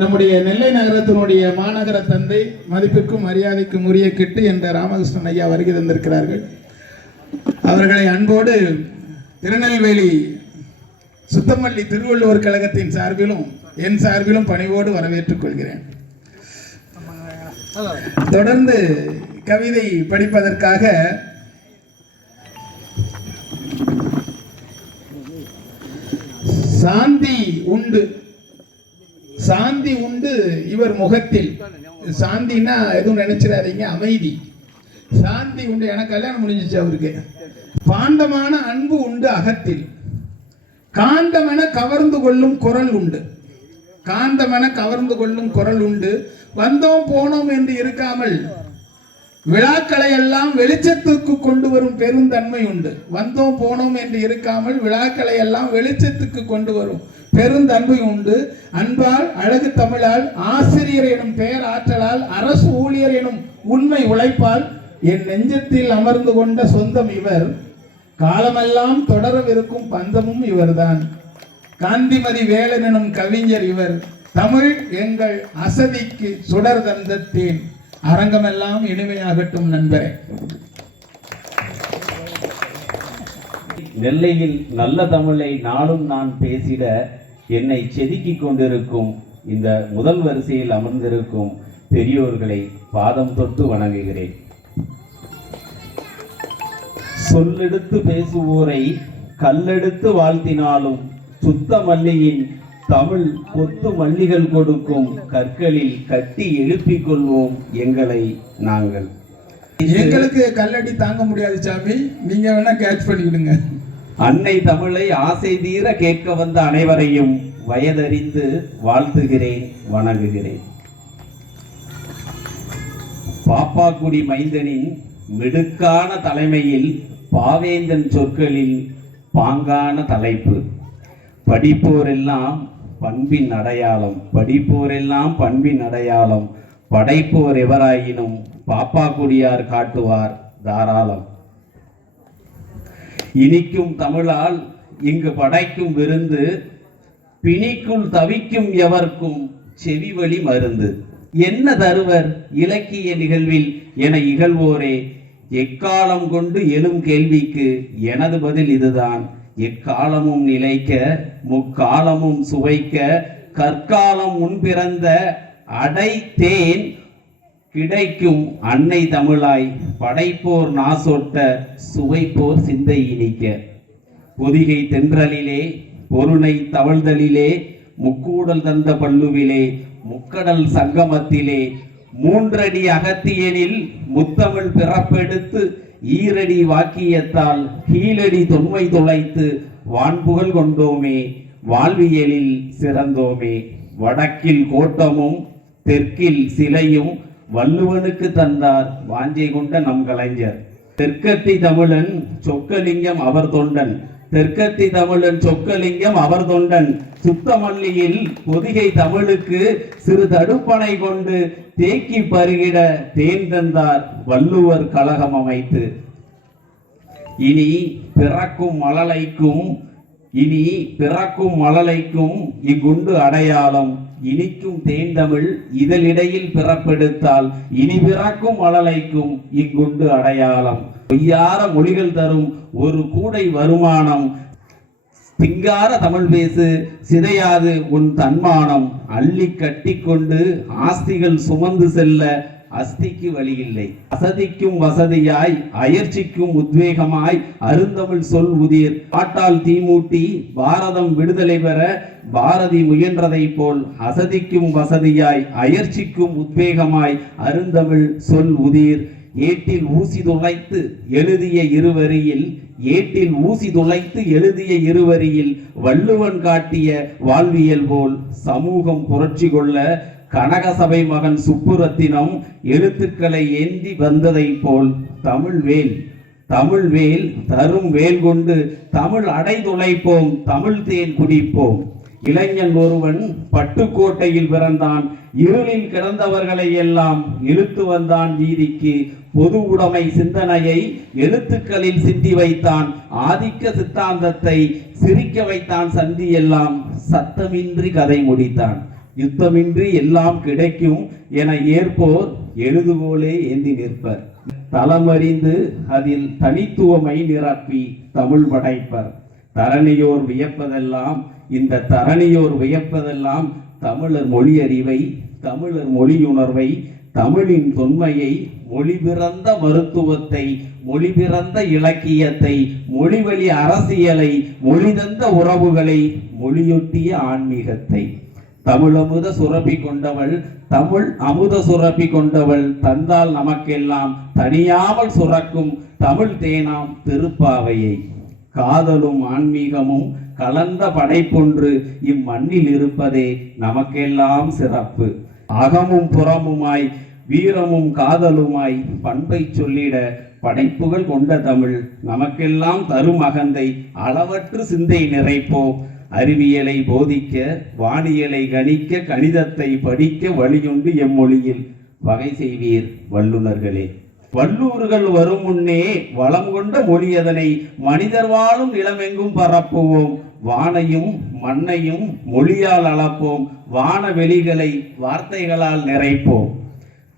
நம்முடைய நெல்லை நகரத்தினுடைய மாநகர தந்தை மதிப்பிற்கும் மரியாதைக்கும் உரிய கிட்டு என்ற ராமகிருஷ்ணன் ஐயா வருகை தந்திருக்கிறார்கள். அவர்களை அன்போடு திருநெல்வேலி சுத்தமல்லி திருவள்ளுவர் கழகத்தின் சார்பிலும் என் சார்பிலும் பணிவோடு வரவேற்றுக் கொள்கிறேன். தொடர்ந்து கவிதை படிப்பதற்காக சாந்தி உண்டு சாந்தி உண்டு இவர் முகத்தில். சாந்தின்னா எதுவும் நினைச்சிடாதீங்க, அமைதி. சாந்தி உண்டு. எனக்கு கல்யாணம் முடிஞ்சிச்சு அவருக்கு. பாண்டமான அன்பு உண்டு அகத்தில். காந்தமென கவர்ந்து கொள்ளும் குரல் உண்டு. காந்தமென கவர்ந்து கொள்ளும் குரல் உண்டு. வந்தோம் போனோம் என்று இருக்காமல் விழாக்களை எல்லாம் வெளிச்சத்துக்கு கொண்டு வரும் பெருந்தன்மை உண்டு. வந்தோம் போனோம் என்று இருக்காமல் விழாக்களை எல்லாம் வெளிச்சத்துக்கு கொண்டு வரும் பெருந்தன்மை உண்டு. அன்பால், அழகு தமிழால், ஆசிரியர் எனும் பெயர் ஆற்றலால், அரசு ஊழியர் எனும் உண்மை உழைப்பால் என் நெஞ்சத்தில் அமர்ந்து கொண்ட சொந்தம் இவர். காலமெல்லாம் தொடரவிருக்கும் பந்தமும் இவர்தான். காந்திமதி வேலன் எனும் கவிஞர் இவர். தமிழ் எங்கள் அசதிக்கு சுடர் தந்த தேன். அரங்கமெல்லாம் இனிமையாகட்டும் நண்பரே. நெல்லையில் நல்ல தமிழை நாளும் நான் பேசிட என்னை செதுக்கிக் கொண்டிருக்கும் இந்த முதல் வரிசையில் அமர்ந்திருக்கும் பெரியோர்களை பாதம் தொட்டு வணங்குகிறேன். சொல்லெடுத்து பேசுவோரை கல்லெடுத்து வாழ்த்தினாலும் சுத்த மல்லியின் தமிழ் கொத்து மல்லிகள் கொடுக்கும் கற்களில் கட்டி எழுப்பிக் கொள்வோம் எங்களை நாங்கள். எங்களுக்கு கல்லடி தாங்க முடியாது சாமி, நீங்க வேணா கேட்ச் பண்ணிவிடுங்க. அன்னை தமிழை ஆசை தீர கேட்க வந்த அனைவரையும் வயதறிந்து வாழ்த்துகிறேன், வணங்குகிறேன். பாப்பாக்குடி மைந்தனின் மிடுக்கான தலைமையில் பாவேந்தன் சொற்களில் பாங்கான தலைப்பு. படிப்போரெல்லாம் பண்பின் அடையாளம், படிப்போரெல்லாம் பண்பின் அடையாளம், படைப்போர் எவராயினும் பாப்பாக்குடியார் காட்டுவார் தாராளம். இனிக்கும் தமிழால் இங்கு படைக்கும் விருந்து, பிணிக்குள் தவிக்கும் எவர்க்கும் செவிவழி மருந்து. என்ன தருவர் இலக்கிய நிகழ்வில் என இகழ்வோரே, எக்காலம் கொண்டு எழும் கேள்விக்கு எனது பதில் இதுதான். எக்காலமும் நிலைக்க முக்காலமும் சுவைக்க கற்காலம் முன்பிறந்த அடை தேன் கிடைக்கும் அன்னை தமிழாய் படைப்போர் நாசொட்ட சுவைப்போர் சிந்தை இனிக்க. பொதிகை தென்றலிலே பொருளை தவழ்தலிலே முக்கூடல் தந்த பல்லுவிலே முக்கடல் சங்கமத்திலே மூன்றடி அகத்தியனில் முத்தமிழ் பிறப்பெடுத்து ஈரடி வாக்கியத்தால் கீழடி தொன்மை தொலைத்து வான்புகழ் கொண்டோமே, வாழ்வியலில் சிறந்தோமே. வடக்கில் கோட்டமும் தெற்கில் சிலையும் வள்ளுவனுக்கு தந்தார் வாஞ்சை கொண்ட நம் கலைஞர். தெற்கத்தி தமிழன் சொக்கலிங்கம் அவர் தொண்டன், தெற்கத்தி தமிழன் சொக்கலிங்கம் அவர் தொண்டன். சுத்தமல்லியில் பொதிகை தமிழுக்கு சிறு தடுப்பணை கொண்டு தேக்கி பருகிட தேன் தந்தார் வள்ளுவர் கழகம் அமைத்து. இனி பிறக்கும் மழலைக்கும் இக்குண்டு அடையாளம். இனிக்கும் தேந்தமிழ் இதழிடையில் பிறப்பெடுத்தால் இனி பிறக்கும் மழலைக்கும் இக்குண்டு அடையாளம். பொய்யார மொழிகள் தரும் ஒரு கூடை வருமானம், திங்கார தமிழ் பேசு சிதையாது உன் தன்மானம். அள்ளி கட்டி கொண்டு ஆஸ்திகள் சுமந்து செல்ல அஸ்திக்கு வழியில்லை. அசதிக்கும் வசதியாய் அயற்சிக்கும் உத்வேகமாய் அருந்தமிழ் சொல் உதிர். பாட்டால் தீமூட்டி பாரதம் விடுதலை பெற பாரதி முயன்றதை போல் அசதிக்கும் வசதியாய் அயற்சிக்கும் உத்வேகமாய் அருந்தமிழ் சொல் உதிர். ஏட்டில் ஊசி துளைத்து எழுதிய இருவரியில் வள்ளுவன் காட்டிய வாழ்வியல் போல் சமூகம் புரட்சி கொள்ள கனகசபை மகன் சுப்புரத்தினம் எழுத்துக்களை ஏந்தி வந்ததை போல் தமிழ் வேல் தரும் வேல் கொண்டு தமிழ் அடை துளைப்போம், தமிழ் தேன் குடிப்போம். இளைஞன் ஒருவன் பட்டுக்கோட்டையில் பிறந்தான். இருளில் கிடந்தவர்களை எல்லாம் இழுத்து வந்தான் வீதிக்கு. பொது உடைமை சிந்தனையை எழுத்துக்களில் சிந்தி வைத்தான். ஆதிக்க சித்தாந்தத்தை சிரிக்க வைத்தான். சந்தி எல்லாம் சத்தமின்றி கதை முடித்தான். யுத்தமின்றி எல்லாம் கிடைக்கும் என ஏற்போர் எழுதுகோலே ஏந்தி நிற்பர். தலமறிந்து அதில் தனித்துவமை நிரப்பி தமிழ் படைப்பர். தரணியோர் வியப்பதெல்லாம் இந்த தரணியோர் வியப்பதெல்லாம் தமிழர் மொழியறிவை, தமிழர் மொழியுணர்வை, தமிழின் தொன்மையை, மொழி பிறந்த மருத்துவத்தை, மொழி பிறந்த இலக்கியத்தை, மொழிவழி அரசியலை, மொழி தந்த உறவுகளை, மொழியொட்டிய ஆன்மீகத்தை. தமிழமுத சுரப்பி கொண்டவள், தமிழ் அமுத சுரப்பி கொண்டவள், தந்தால் நமக்கெல்லாம் தனியாமல் சுரக்கும் தமிழ் தேனாம் திருப்பாவையை. காதலும் ஆன்மீகமும் கலந்த படைப்பொன்று இம்மண்ணில் இருப்பதே நமக்கெல்லாம் சிறப்பு. அகமும் புறமுமாய் வீரமும் காதலுமாய் பண்பை சொல்லிட படைப்புகள் கொண்ட தமிழ் நமக்கெல்லாம் தரும் அகந்தை அளவற்று சிந்தை நிறைப்போம். அறிவியலை போதிக்க, வானியலை கணிக்க, கணிதத்தை படிக்க வழியுண்டு எம்மொழியில் வகை செய்வீர் வல்லுநர்களே. வல்லூர்கள் வரும் முன்னே வளம் கொண்ட மொழியதனை மனிதர் வாழும் நிலமெங்கும் பரப்புவோம். வானையும் மண்ணையும் மொழியால் அளப்போம். வானவெளிகளை வார்த்தைகளால் நிறைப்போம்.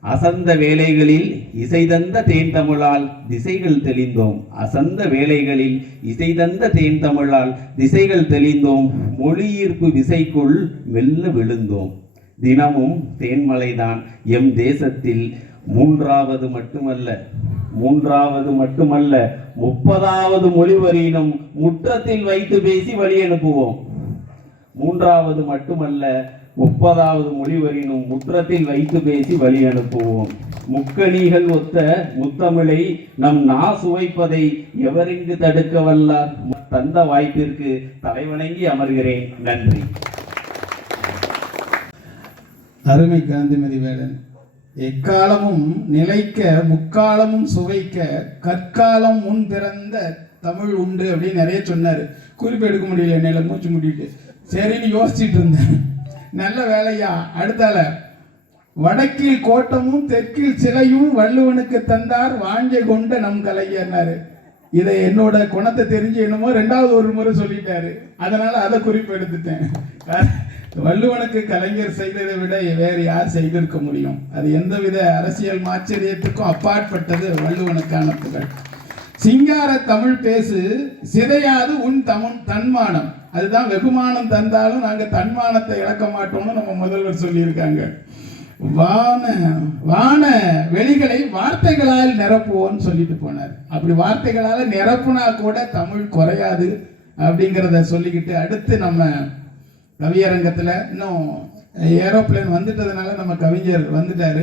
அசந்த வேளைகளில் இசைதந்த தேன் தமிழால் திசைகள் தெளிந்தோம். அசந்த வேளைகளில் இசைதந்த தேன் தமிழால் திசைகள் தெளிந்தோம். மொழியீர்ப்பு விசைக்குள் மெல்ல விழுந்தோம். தினமும் தேன்மலைதான் எம் தேசத்தில் மூன்றாவது மட்டுமல்ல 30வது மொழிவரினும் முற்றத்தில் வைத்து பேசி வழி அனுப்புவோம். 3வது மட்டுமல்ல 30வது மொழிவரினும் முற்றத்தில் வைத்து பேசி வழி அனுப்புவோம். முக்கணிகள் ஒத்த முத்தமிழை நம் நா சுவைப்பதை எவரிங்கு தடுக்க வல்லார்? தந்த வாய்ப்பிற்கு தலைவணங்கி அமர்கிறேன். நன்றி. அருமை காந்திமதி வேலன். எக்காலமும் நிலைக்க முக்காலமும் சுவைக்க கற்காலம் முன் பிறந்த தமிழ் உண்டு அப்படின்னு நிறைய சொன்னார். குறிப்பு எடுக்க முடியல, என்னால மூச்சு முடிட்டு சரின்னு யோசிச்சுட்டு இருந்தேன். நல்ல வேலையா. அடுத்தால வடக்கில் கோட்டமும் தெற்கில் சிலையும் வள்ளுவனுக்கு தந்தார் வாஞ்சை கொண்ட நம் கலைஞர்னாரு. இதை என்னோட குணத்தை தெரிஞ்சு என்னமோ 2வது ஒரு முறை சொல்லிட்டாரு. அதனால அதை குறிப்பு எடுத்துட்டேன். வள்ளுவனுக்கு கலைஞர் செய்ததை விட வேறு யார் செய்திருக்க முடியும்? அது எந்தவித அரசியல் மாச்சரியத்துக்கும் அப்பாற்பட்டது வள்ளுவனுக்கான புகழ். சிங்கார தமிழ் பேசு சிதையாது உன் தன்மானம். அதுதான் வெகுமானம் தந்தாலும் நாங்க தன்மானத்தை இழக்க மாட்டோம்னு நம்ம முதல்வர் சொல்லியிருக்காங்க. வான வெளிகளை வார்த்தைகளால் நிரப்புவோம்னு சொல்லிட்டு போனார். அப்படி வார்த்தைகளால நிரப்புனா கூட தமிழ் குறையாது அப்படிங்கிறத சொல்லிக்கிட்டு அடுத்து நம்ம கவியரங்கத்தில் இன்னும் ஏரோப்ளேன் வந்துட்டதுனால நம்ம கவிஞர் வந்துட்டாரு.